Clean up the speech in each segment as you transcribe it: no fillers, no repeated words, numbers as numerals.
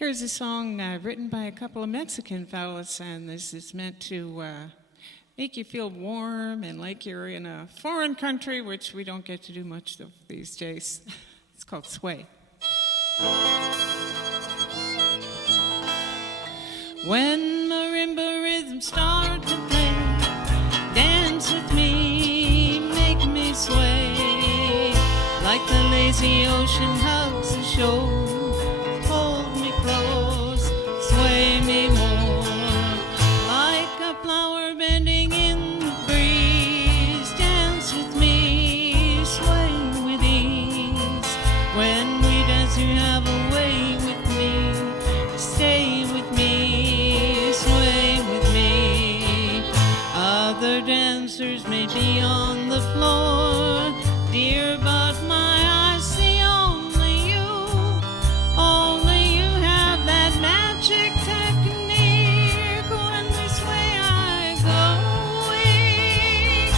Here's a song written by a couple of Mexican fellas, and this is meant to make you feel warm and like you're in a foreign country, which we don't get to do much of these days. It's called Sway. When marimba rhythms start to play, dance with me, make me sway, like the lazy ocean hugs the shore. Hold me close, sway me more, like a flower bending in the breeze. Dance with me, sway with ease. When we dance, you have a way with me. Stay with me, sway with me. Other dancers may be on the floor, dear, but my eyes see only you. Only you have that magic technique. When we sway, I go weak.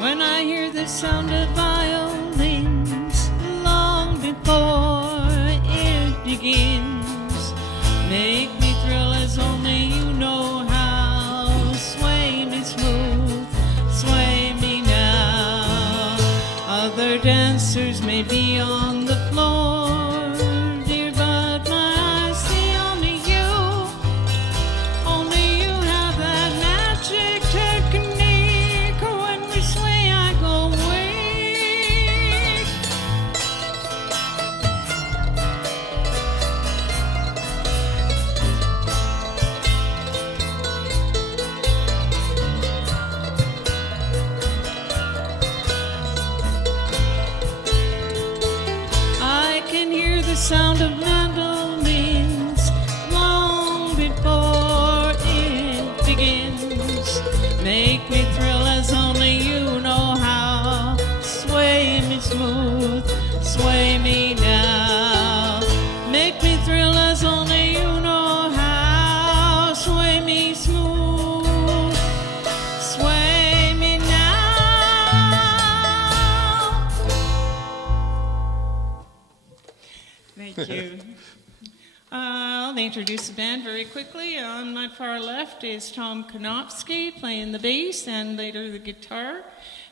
When I hear the sound of violins, long before it begins, make me thrill as only you know how. Sway me smooth, sway me now. Other dancers may be on the floor, dear, but my eyes see only you. Only you have that magic technique. When we sway, I go weak. I can hear the sound of mandolins long before it begins. Make me thrill as only you know how. Sway me smooth, sway me now. Make me thrill as only you know how. Sway me smooth, sway me now. Thank you. I'll introduce the band very quickly. On my far left is Tom Konofsky playing the bass and later the guitar,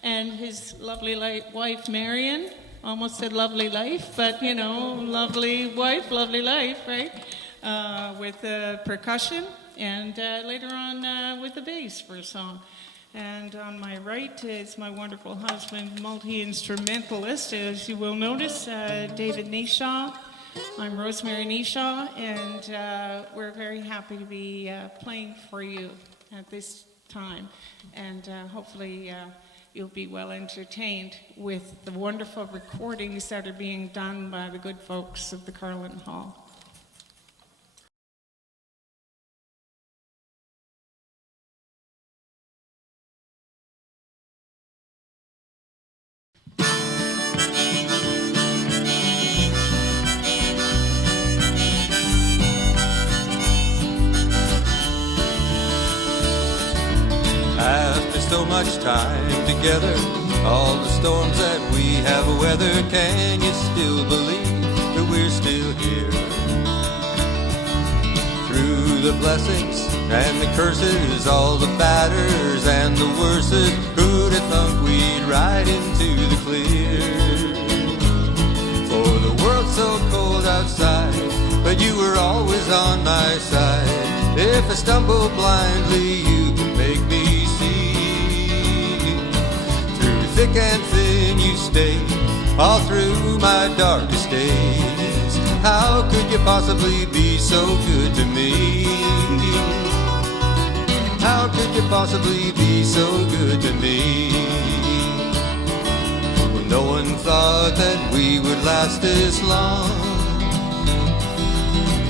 and his lovely wife Marion. Almost said lovely life, but you know, lovely wife, lovely life, right? With percussion, and later on with the bass for a song. And on my right is my wonderful husband, multi-instrumentalist, as you will notice, David Nishaw. I'm Rosemary Nishaw, and we're very happy to be playing for you at this time. And hopefully you'll be well entertained with the wonderful recordings that are being done by the good folks of the Carlin Hall. After so much time together, all the storms that we have weathered, can you still believe that we're still here? Through the blessings and the curses, all the batters and the worses, who'd have thunk we'd ride into the clear? For the world's so cold outside, but you were always on my side. If I stumble blindly, you can make me thick and thin you stayed, all through my darkest days. How could you possibly be so good to me? How could you possibly be so good to me? When No one thought that we would last this long.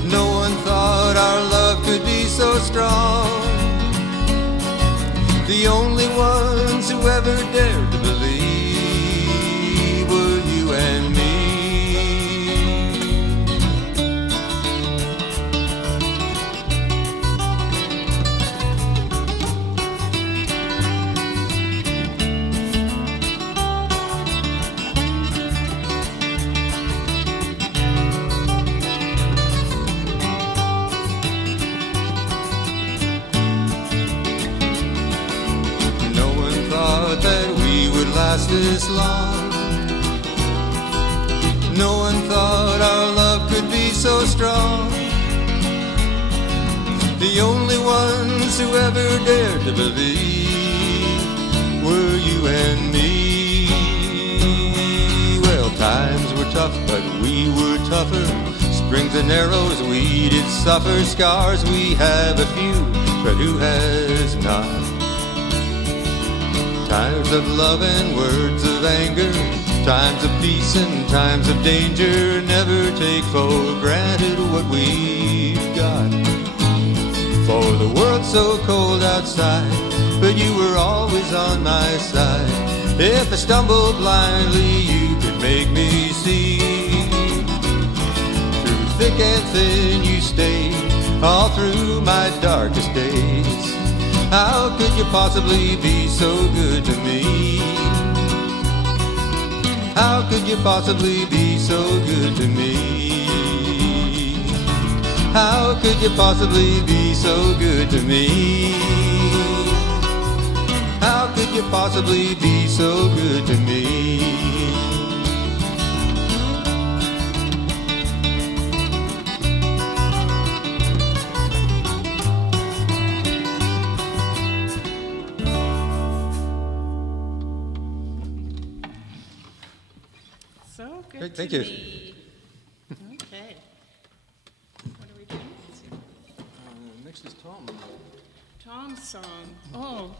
No one thought our love could be so strong. The only ones who ever dared to believe were you and me. That we would last this long. No one thought our love could be so strong. The only ones who ever dared to believe were you and me. Well, times were tough, but we were tougher. Springs and arrows we did suffer. Scars we have a few, but who has not? Times of love and words of anger, times of peace and times of danger. Never take for granted what we've got. For the world's so cold outside, but you were always on my side. If I stumbled blindly, you could make me see. Through thick and thin you stayed, all through my darkest days. How could you possibly be so good to me? How could you possibly be so good to me? How could you possibly be so good to me? How could you possibly be so good to me? So good Great, to thank you. me. Okay. What are we doing? Next is Tom. Tom's song. Oh,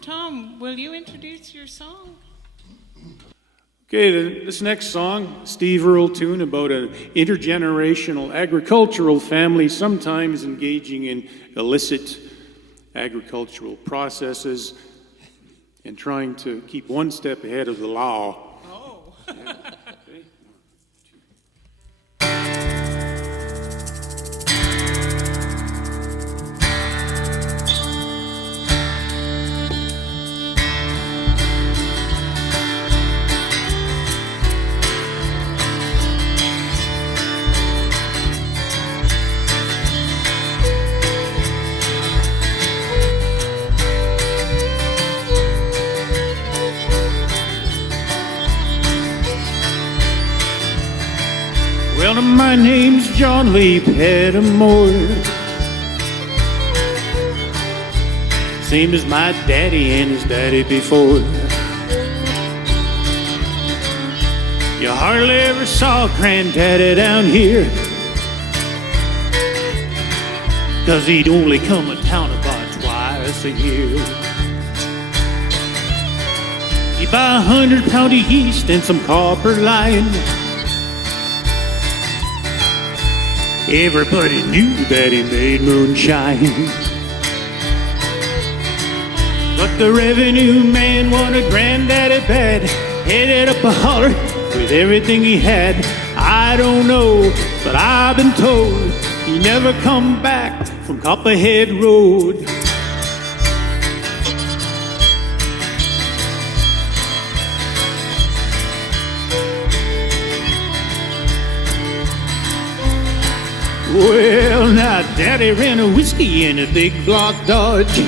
Tom, will you introduce your song? Okay, this next song, Steve Earle tune about an intergenerational agricultural family sometimes engaging in illicit agricultural processes and trying to keep one step ahead of the law. Oh. Well, my name's John Lee Pettimore, same as my daddy and his daddy before. You hardly ever saw Granddaddy down here, 'cause he'd only come to town about twice a year. He'd buy 100 pound of yeast and some copper line. Everybody knew that he made moonshine. But the revenue man wanted Granddaddy bad, headed up a holler with everything he had. I don't know, but I've been told he never come back from Copperhead Road. Well, now Daddy ran a whiskey in a big block Dodge.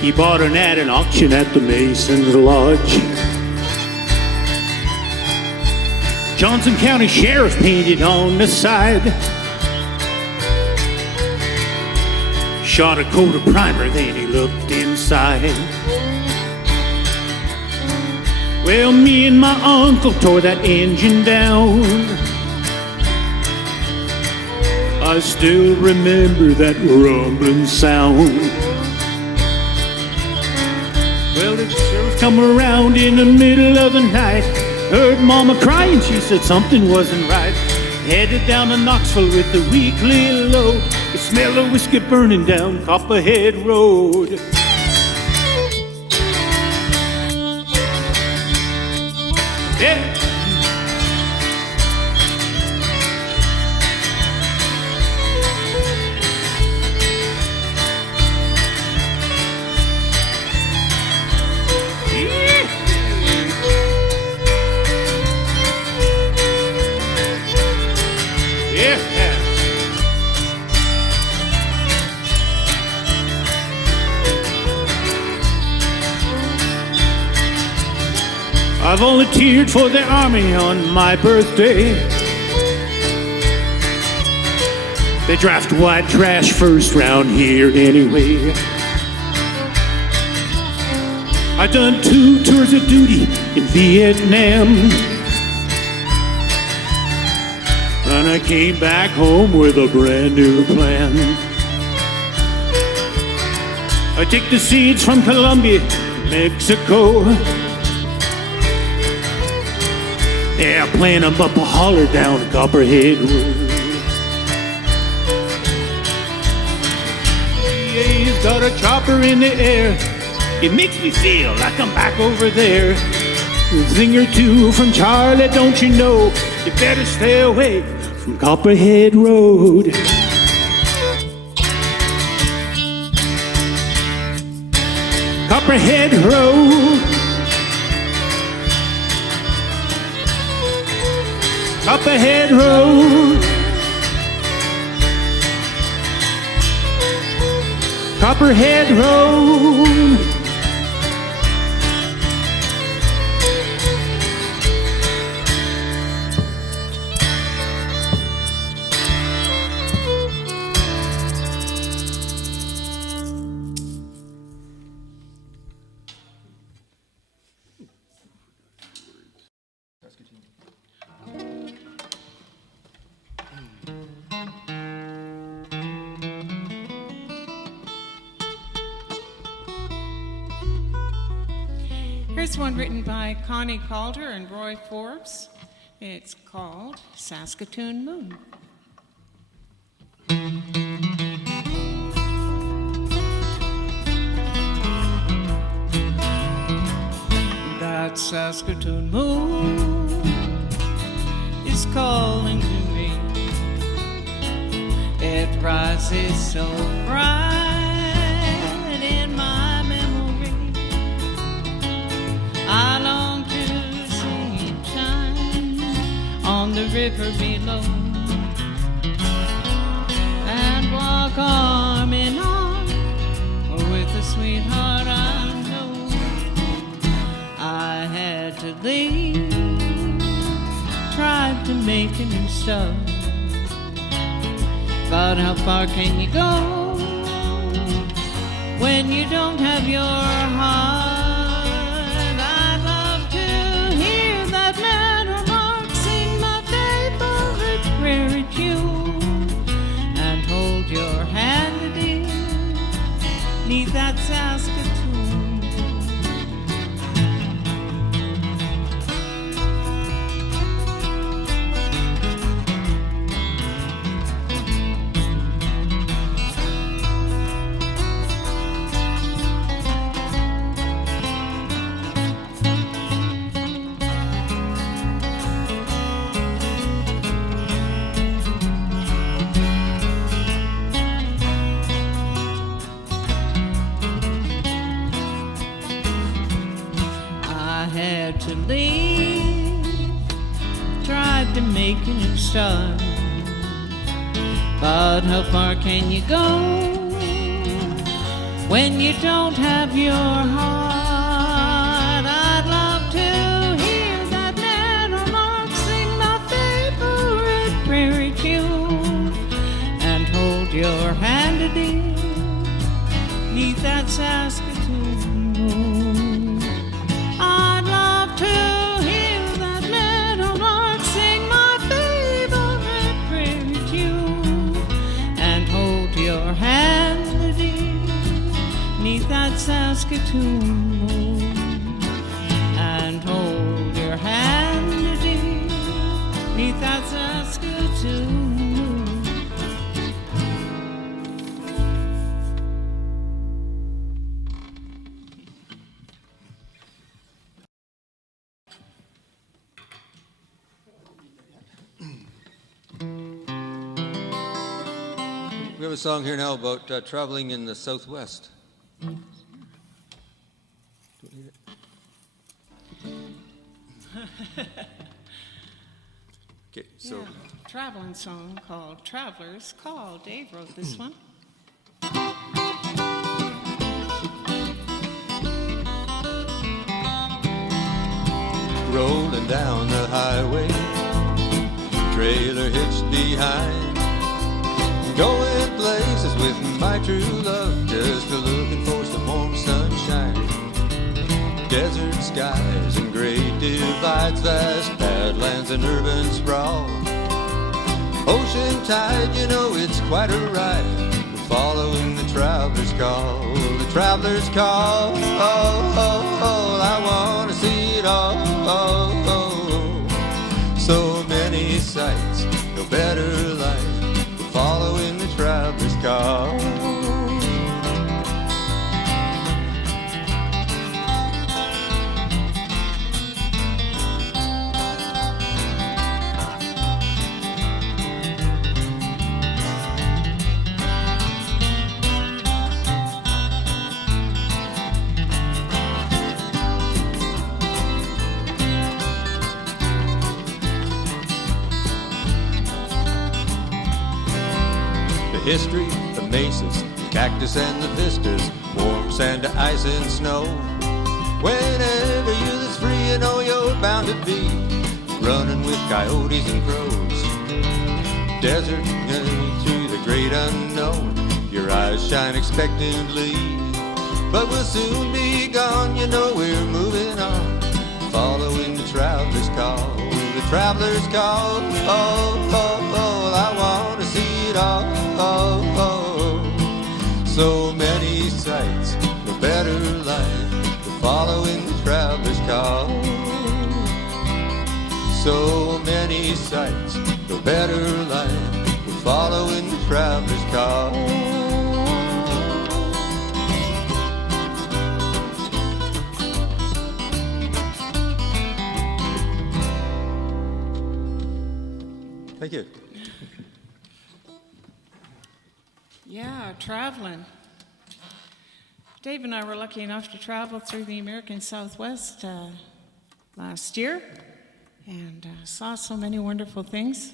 He bought an at an auction at the Mason's Lodge. Johnson County Sheriff painted on the side. Shot a coat of primer, then he looked inside. Well, me and my uncle tore that engine down. I still remember that rumbling sound. Well, the sheriff sheriff come around in the middle of the night. Heard mama crying, she said something wasn't right. Headed down to Knoxville with the weekly load. The smell of whiskey burning down Copperhead Road. Yeah. I volunteered for the army on my birthday. They draft white trash first round here anyway. I done 2 tours of duty in Vietnam, and I came back home with a brand new plan. I take the seeds from Colombia, Mexico. Yeah, plant them up a holler down Copperhead Road. Yeah, he's got a chopper in the air. It makes me feel like I'm back over there. A thing or two from Charlie, don't you know? You better stay away from Copperhead Road. Copperhead Road. Copperhead Road. Copperhead Road. Here's one written by Connie Calder and Roy Forbes. It's called Saskatoon Moon. That Saskatoon moon is calling to me. It rises so bright in my memory. I long to see it shine on the river below and walk arm in arm with the sweetheart I know. I had to leave, tried to make a new start, but how far can you go when you don't have your heart? I'd love to hear that meadowlark sing my favorite prairie tune and hold your hand, dear, 'neath that Saskatoon. To leave, tried to make a new start, but how far can you go when you don't have your heart? I'd love to hear that meadowlark sing my favorite prairie tune and hold your hand, dear, 'neath that Saskatoon moon. I'd love to hear that meadowlark sing my favorite prairie tune and hold your hand, dear, 'neath that Saskatoon moon. have a song here now about traveling in the Southwest. Okay, so Yeah, traveling song called Traveler's Call. Dave wrote this one. rolling down the highway, trailer hitched behind, going places with my true love, just looking for some warm sunshine. Desert skies and great divides, vast badlands and urban sprawl. Ocean tide, you know it's quite a ride. We're following the traveler's call. The traveler's call. Oh, oh, oh, I want to see it all. Oh, oh. So many sights, no better life. We're following the traveler's call. History, the mesas, cactus and the vistas, warm sand to ice and snow. Whenever you're this free, you know you're bound to be running with coyotes and crows. Desert through the great unknown, your eyes shine expectantly. But we'll soon be gone, you know we're moving on, following the traveler's call. The traveler's call, oh, oh, oh, I want to see it all. Oh, oh, so many sights, no better life. We're following the traveler's call. So many sights, no better life. We're following the traveler's call. Thank you. Yeah, traveling. Dave and I were lucky enough to travel through the American Southwest last year and saw so many wonderful things.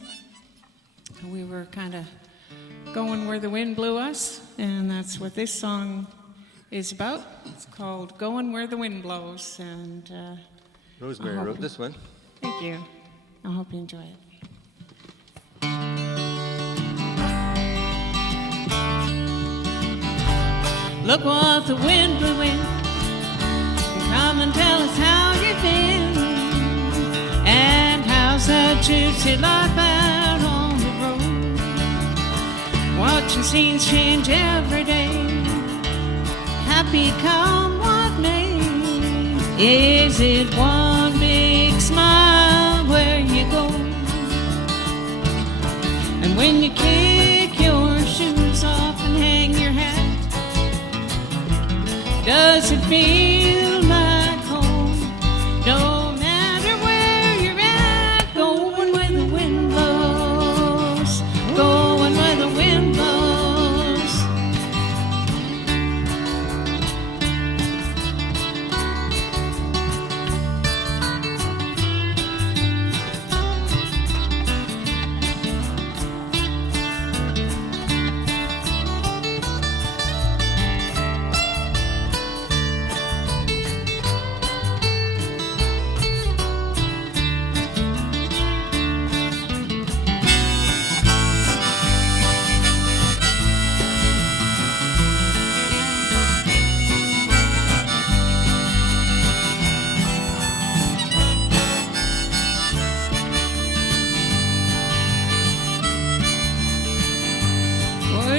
We were kind of going where the wind blew us, and that's what this song is about. It's called Going Where the Wind Blows. And Rosemary wrote this one. Thank you. I hope you enjoy it. Look what the wind blew in. Come and tell us how you've been, and how's that gypsy life out on the road. Watching scenes change every day, happy come what may. Is it one big smile where you go? And when you kick your shoes off and hang your hat, does it feel like home? No matter where you're at, going where the wind blows, going where the wind blows.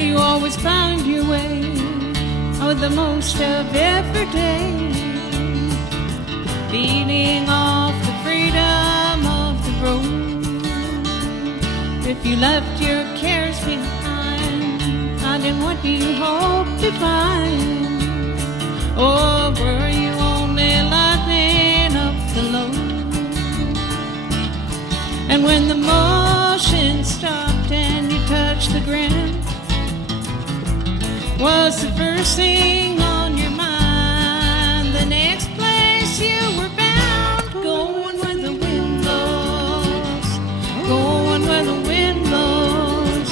You always found your way, oh, the most of every day, feeding off the freedom of the road. If you left your cares behind, finding what you hope to find, or were you only lightening up the load? And when the motion stopped and you touched the ground, was the first thing on your mind. The next place you were bound, going where the wind blows, going where the wind blows.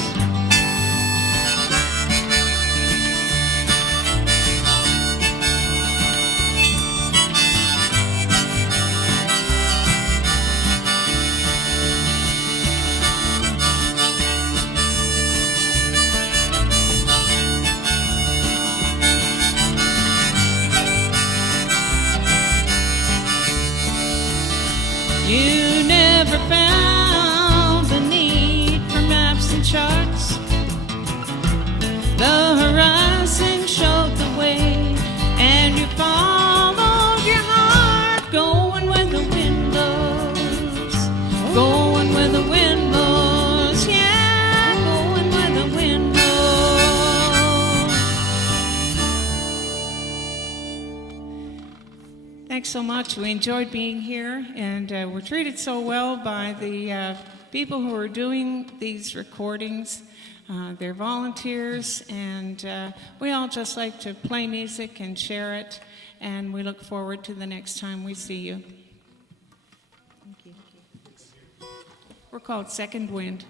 You never found the need for maps and charts. The horizon showed the way, and you followed your heart, going where the wind blows, going where the wind blows, yeah, going where the wind blows. Thanks so much. We enjoyed being here, and we're treated so well by the people who are doing these recordings. They're volunteers, and we all just like to play music and share it, and we look forward to the next time we see you. Thank you. We're called Second Wind.